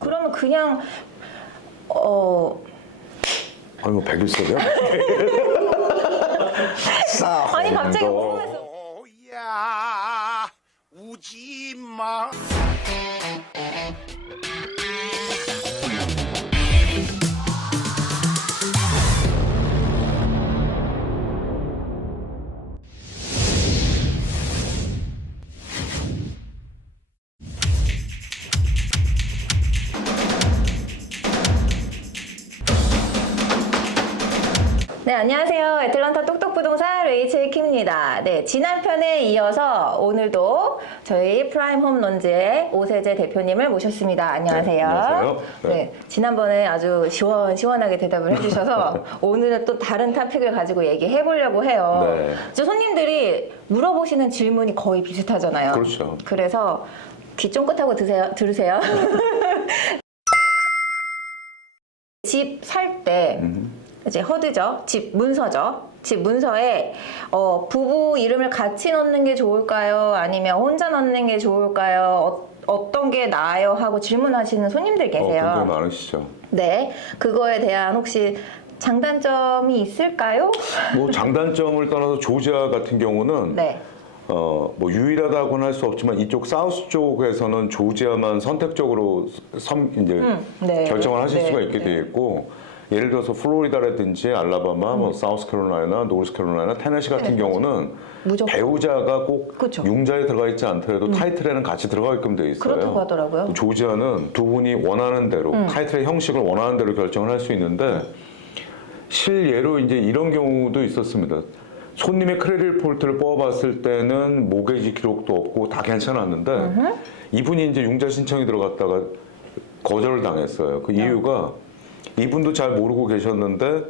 그러면 그냥 아니 뭐 100일설이야? 아니 갑자기 궁금해서 야 우지 마. 네, 안녕하세요. 애틀란타 똑똑부동산 레이첼 킴입니다. 네, 지난 편에 이어서 오늘도 저희 프라임 홈론즈의 오세재 대표님을 모셨습니다. 안녕하세요. 네, 안녕하세요. 네, 지난번에 아주 시원하게 대답을 해주셔서 오늘은 또 다른 토픽을 가지고 얘기해 보려고 해요. 네. 저 손님들이 물어보시는 질문이 거의 비슷하잖아요. 그렇죠. 그래서 귀 쫑긋하고 들으세요. 집 살 때 이제 허드죠. 집 문서죠. 집 문서에 부부 이름을 같이 넣는 게 좋을까요? 아니면 혼자 넣는 게 좋을까요? 어떤 게 나아요? 하고 질문하시는 손님들 계세요. 굉장히 많으시죠. 네, 그거에 대한 혹시 장단점이 있을까요? 뭐 장단점을 떠나서 조지아 같은 경우는 네. 뭐 유일하다고는 할 수 없지만 이쪽 사우스 쪽에서는 조지아만 선택적으로 이제 네. 결정을 하실 네. 수가 있게 되어 있고, 예를 들어서 플로리다라든지 알라바마, 뭐 사우스캐롤라이나, 노스캐롤라이나, 테네시 같은 경우는 무조건. 배우자가 꼭 그쵸. 융자에 들어가 있지 않더라도 타이틀에는 같이 들어가게끔 되어 있어요. 그렇다고 하더라고요. 조지아는 두 분이 원하는 대로 타이틀의 형식을 원하는 대로 결정을 할 수 있는데, 실예로 이제 이런 경우도 있었습니다. 손님의 크레딧 리포트를 뽑아봤을 때는 모게지 기록도 없고 다 괜찮았는데 이분이 이제 융자 신청이 들어갔다가 거절을 당했어요. 그 이유가 이분도 잘 모르고 계셨는데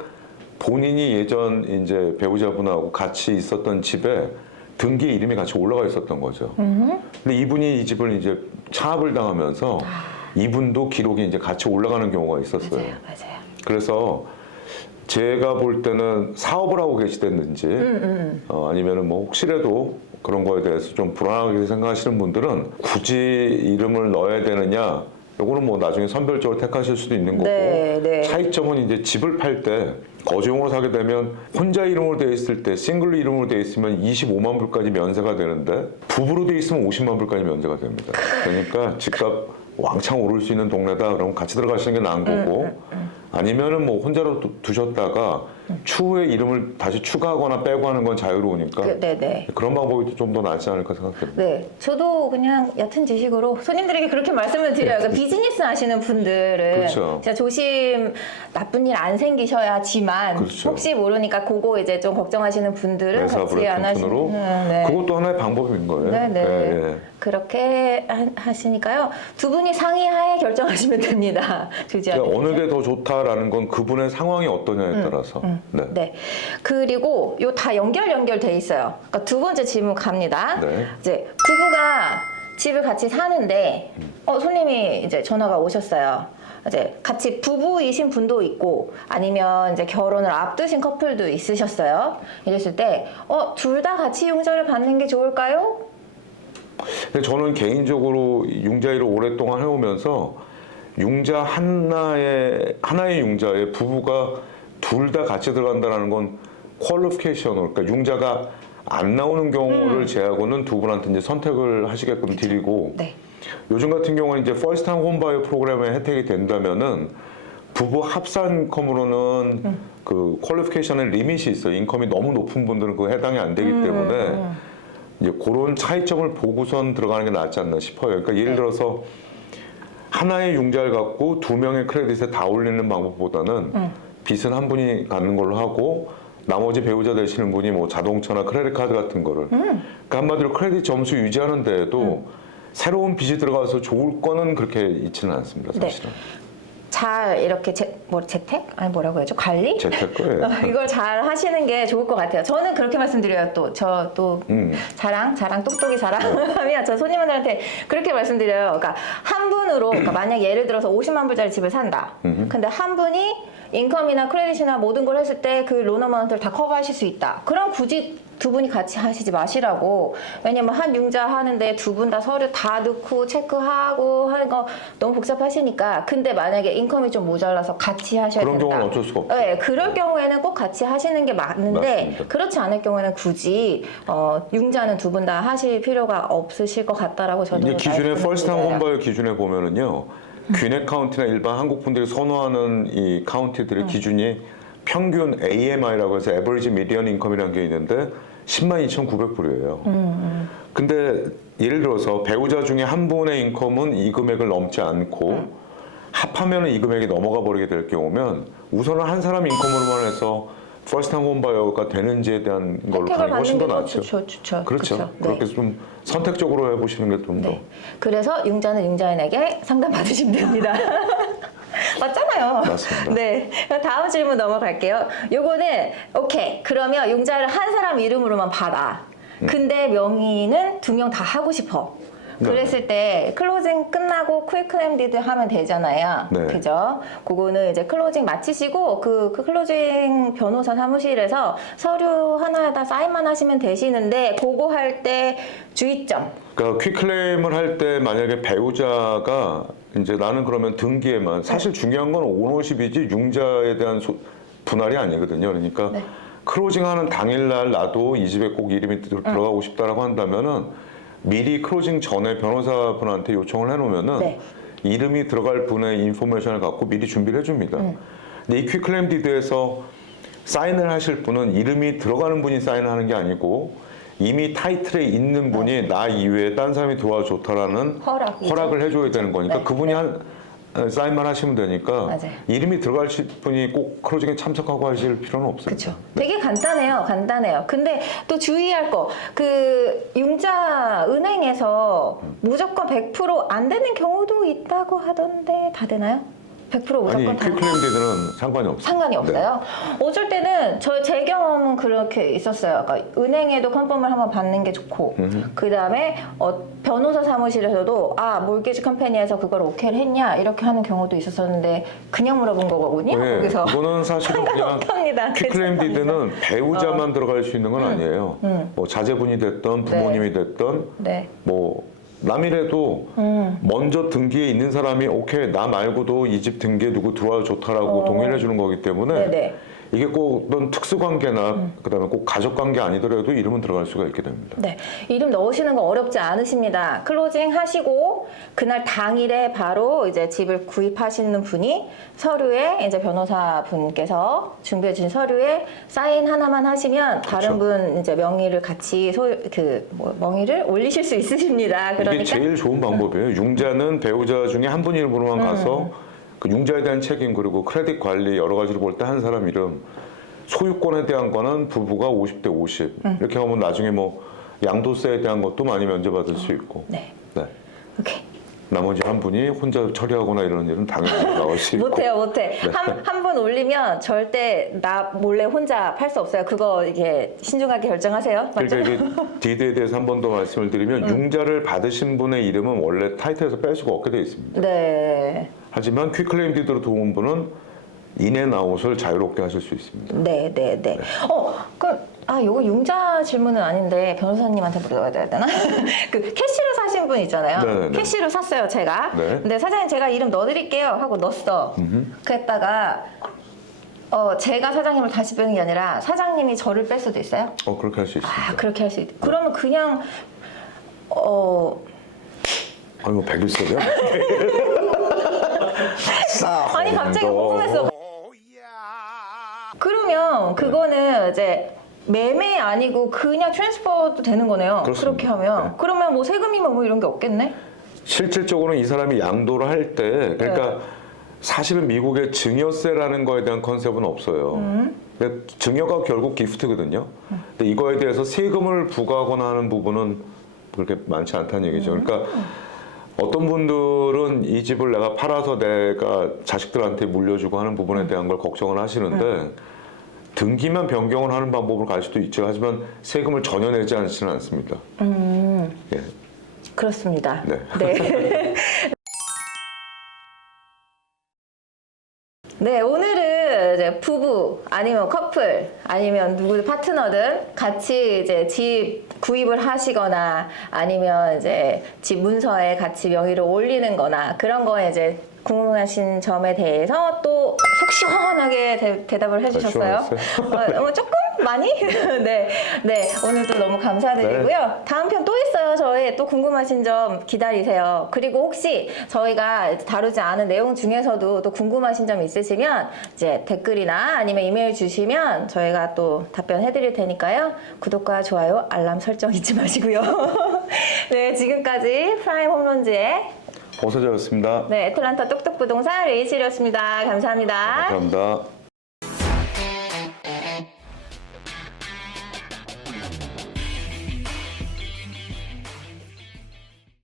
본인이 예전 이제 배우자분하고 같이 있었던 집에 등기에 이름이 같이 올라가 있었던 거죠. 근데 이분이 이 집을 이제 차압을 당하면서 이분도 기록이 이제 같이 올라가는 경우가 있었어요. 맞아요. 그래서 제가 볼 때는 사업을 하고 계시댔는지 아니면은 뭐 혹시라도 그런 거에 대해서 좀 불안하게 생각하시는 분들은 굳이 이름을 넣어야 되느냐, 요거는 뭐 나중에 선별적으로 택하실 수도 있는 거고, 네. 차이점은 이제 집을 팔 때 거주용으로 사게 되면 혼자 이름으로 돼 있을 때, 싱글로 이름으로 돼 있으면 25만 불까지 면세가 되는데 부부로 돼 있으면 50만 불까지 면세가 됩니다. 그러니까 집값 왕창 오를 수 있는 동네다 그러면 같이 들어가시는 게 나은 거고, 아니면은 뭐 혼자로 두셨다가 추후에 이름을 다시 추가하거나 빼고 하는 건 자유로우니까 네네. 그런 방법이 좀 더 낫지 않을까 생각됩니다. 네, 저도 그냥 얕은 지식으로 손님들에게 그렇게 말씀을 드려요. 그러니까 비즈니스 하시는 분들은 그렇죠. 진짜 조심, 나쁜 일 안 생기셔야지만 그렇죠. 혹시 모르니까 그거 이제 좀 걱정하시는 분들은 같이 매사불의 안 튼튼으로 하시는. 네. 그것도 하나의 방법인 거예요. 네네. 예. 그렇게 하시니까요. 두 분이 상의하에 결정하시면 됩니다. 주지 그러니까 않으세요. 어느 게 더 좋다라는 건 그분의 상황이 어떠냐에 따라서. 네. 네. 그리고 요 다 연결돼 있어요. 그러니까 두 번째 질문 갑니다. 네. 이제 부부가 집을 같이 사는데 손님이 이제 전화가 오셨어요. 이제 같이 부부이신 분도 있고 아니면 이제 결혼을 앞두신 커플도 있으셨어요. 이랬을 때 둘 다 같이 융자를 받는 게 좋을까요? 근데 저는 개인적으로 융자일을 오랫동안 해오면서 융자 하나의 융자에 부부가 둘 다 같이 들어간다는 건 퀄리피케이션으로, 그러니까 융자가 안 나오는 경우를 제하고는 두 분한테 이제 선택을 하시게끔 드리고, 네. 요즘 같은 경우는 이제 퍼스트 타임 홈바이어 프로그램에 혜택이 된다면은 부부 합산 인컴으로는 그 퀄리피케이션의 리밋이 있어요. 인컴이 너무 높은 분들은 그 해당이 안 되기 때문에 이제 그런 차이점을 보고선 들어가는 게 낫지 않나 싶어요. 그러니까 예를 들어서 하나의 융자를 갖고 두 명의 크레딧에 다 올리는 방법보다는 빚은 한 분이 갖는 걸로 하고 나머지 배우자 되시는 분이 뭐 자동차나 크레딧 카드 같은 거를, 그러니까 한마디로 크레딧 점수 유지하는 데에도 새로운 빚이 들어가서 좋을 거는 그렇게 있지는 않습니다, 사실은. 잘 이렇게 재택? 아니 뭐라고 해야죠? 관리? 재택 거예요. 이걸 잘 하시는 게 좋을 것 같아요. 저는 그렇게 말씀드려요. 저 또 자랑 똑똑이 자랑하면 저 손님들한테 그렇게 말씀드려요. 그러니까 한 분으로, 그러니까 만약 예를 들어서 50만 불짜리 집을 산다. 근데 한 분이 인컴이나 크레딧이나 모든 걸 했을 때 그 론 어마운트를 다 커버하실 수 있다. 그럼 굳이 두 분이 같이 하시지 마시라고. 왜냐면 한 융자 하는데 두 분 다 서류 다 넣고 체크하고 하는 거 너무 복잡하시니까. 근데 만약에 인컴이 좀 모자라서 같이 하셔야 그런 된다. 경우는 어쩔 수가 없죠. 네, 그럴 경우에는 꼭 같이 하시는 게 맞는데 맞습니다. 그렇지 않을 경우에는 굳이 융자는 두 분 다 하실 필요가 없으실 것 같다라고 저는 이제 기준에 말씀을 퍼스트타임 드려요. 홈바이어 기준에 보면은요. 귀넷 카운티나 일반 한국 분들이 선호하는 이 카운티들의 기준이 평균 AMI라고 해서 Average Median Income이라는 게 있는데 102,900불이에요. 근데 예를 들어서 배우자 중에 한 분의 인컴은 이 금액을 넘지 않고 합하면 이 금액이 넘어가 버리게 될 경우면 우선은 한 사람 인컴으로만 해서 퍼스트타임 홈바이어가 되는지에 대한 걸로 혜택을 가는 게 훨씬 더 받는 게 낫죠. 좋죠. 그렇죠. 그쵸? 네. 그렇게 좀 선택적으로 해보시는 게 좀 더. 네. 그래서 융자는 융자인에게 상담 받으시면 됩니다. 맞잖아요. 맞습니다. 네. 그럼 다음 질문 넘어갈게요. 요거는 오케이. 그러면 융자를 한 사람 이름으로만 받아. 근데 명의는 두 명 다 하고 싶어. 네. 그랬을 때 클로징 끝나고 퀵클레임 디드 하면 되잖아요. 네. 그죠? 그거는 이제 클로징 마치시고 그 클로징 변호사 사무실에서 서류 하나에다 사인만 하시면 되시는데 그거 할 때 주의점. 그러니까 퀵클레임을 할 때 만약에 배우자가 이제 나는 그러면 등기에만 사실 중요한 건 오너십이지 융자에 대한 분할이 아니거든요. 그러니까 네. 클로징하는 당일날 나도 이 집에 꼭 이름이 들어가고 싶다라고 한다면은 미리 클로징 전에 변호사분한테 요청을 해놓으면은 네. 이름이 들어갈 분의 인포메이션을 갖고 미리 준비를 해줍니다. 근데 이 퀵클레임 디드에서 사인을 하실 분은 이름이 들어가는 분이 사인하는 게 아니고 이미 타이틀에 있는 분이 나 이외에 딴 사람이 들어와 좋다라는 허락이죠. 허락을 해줘야 되는 거니까 네. 그분이 사인만 하시면 되니까 맞아요. 이름이 들어갈 분이 꼭 클로징에 참석하고 하실 필요는 없습니다. 그렇죠. 되게 간단해요. 근데 또 주의할 거, 그 융자 은행에서 무조건 100% 안 되는 경우도 있다고 하던데 다 되나요? 100% 무조건 아니 다 퀵클레임 디드는 상관이 없어요. 상관이 없어요. 어쩔 때는 제 경험은 그렇게 있었어요. 그러니까 은행에도 컨펌을 한번 받는 게 좋고, 그 다음에 변호사 사무실에서도 몰게지 컴퍼니에서 그걸 오케이를 했냐 이렇게 하는 경우도 있었었는데 그냥 물어본 거거든요. 네, 거기서 이거는 사실은 그냥 상관없답니다. 퀵클레임 죄송합니다. 디드는 배우자만 들어갈 수 있는 건 아니에요. 뭐 자제분이 됐던 부모님이 됐던 네. 뭐 남이라도 먼저 등기에 있는 사람이 오케이 나 말고도 이 집 등기에 누구 들어와도 좋다라고 동의를 해주는 거기 때문에 네네. 이게 꼭 어떤 특수관계나 그다음에 꼭 가족관계 아니더라도 이름은 들어갈 수가 있게 됩니다. 네, 이름 넣으시는 거 어렵지 않으십니다. 클로징 하시고 그날 당일에 바로 이제 집을 구입하시는 분이 서류에 이제 변호사 분께서 준비해 주신 서류에 사인 하나만 하시면 다른 분 이제 명의를 같이 명의를 올리실 수 있으십니다. 그러니까 이게 제일 좋은 방법이에요. 융자는 배우자 중에 한 분 이름으로만 가서 그 융자에 대한 책임 그리고 크레딧 관리 여러 가지를 볼 때 한 사람 이름 소유권에 대한 거는 부부가 50대 50 이렇게 하면 나중에 뭐 양도세에 대한 것도 많이 면제받을 수 있고 네, 네. 오케이. 나머지 한 분이 혼자 처리하거나 이런 일은 당연히 나올 수 있고 못해. 한 분 올리면 절대 나 몰래 혼자 팔 수 없어요. 그거 이게 신중하게 결정하세요. 맞죠? 그러니까 이게 디드에 대해서 한 번 더 말씀을 드리면 융자를 받으신 분의 이름은 원래 타이틀에서 뺄 수가 없게 되어 있습니다. 네. 하지만 퀵클레임 디드로 들어온 분은 인앤아웃을 자유롭게 하실 수 있습니다. 네. 요거 융자 질문은 아닌데 변호사님한테 물어봐야 되나? 그 캐시로 사신 분 있잖아요. 네네네. 캐시로 샀어요, 제가. 네. 근데 사장님 제가 이름 넣어드릴게요 하고 넣었어. 그랬다가 제가 사장님을 다시 빼는 게 아니라 사장님이 저를 뺄 수도 있어요? 그렇게 할 수 있습니다. 그렇게 할 수 있. 그러면 그냥 아니 뭐 백일설이야? 아니 갑자기 궁금했어. 오야 그러면 그거는 이제 매매 아니고 그냥 트랜스퍼도 되는 거네요. 그렇습니다. 그렇게 하면. 네. 그러면 뭐 세금이나 뭐 이런 게 없겠네? 실질적으로는 이 사람이 양도를 할 때 그러니까 네. 사실은 미국에 증여세라는 거에 대한 컨셉은 없어요. 근데 증여가 결국 기프트거든요. 근데 이거에 대해서 세금을 부과하거나 하는 부분은 그렇게 많지 않다는 얘기죠. 그러니까 어떤 분들은 이 집을 내가 팔아서 내가 자식들한테 물려주고 하는 부분에 대한 걸 걱정을 하시는데 등기만 변경을 하는 방법을 갈 수도 있죠. 하지만 세금을 전혀 내지 않지는 않습니다. 예. 그렇습니다. 네. 네, 오늘은 이제 부부 아니면 커플 아니면 누구 파트너든 같이 이제 집 구입을 하시거나 아니면 이제 집 문서에 같이 명의를 올리는 거나 그런 거에 이제 궁금하신 점에 대해서 또 속 시원하게 대답을 해주셨어요. 조금 많이? 네. 네. 오늘도 너무 감사드리고요. 네. 다음 편 또 있어요. 저희 또 궁금하신 점 기다리세요. 그리고 혹시 저희가 다루지 않은 내용 중에서도 또 궁금하신 점 있으시면 이제 댓글이나 아니면 이메일 주시면 저희가 또 답변해 드릴 테니까요. 구독과 좋아요, 알람 설정 잊지 마시고요. 네. 지금까지 프라임 홈런즈의 오서재였습니다. 네, 애틀란타 똑똑부동산 레이첼이었습니다. 감사합니다. 감사합니다.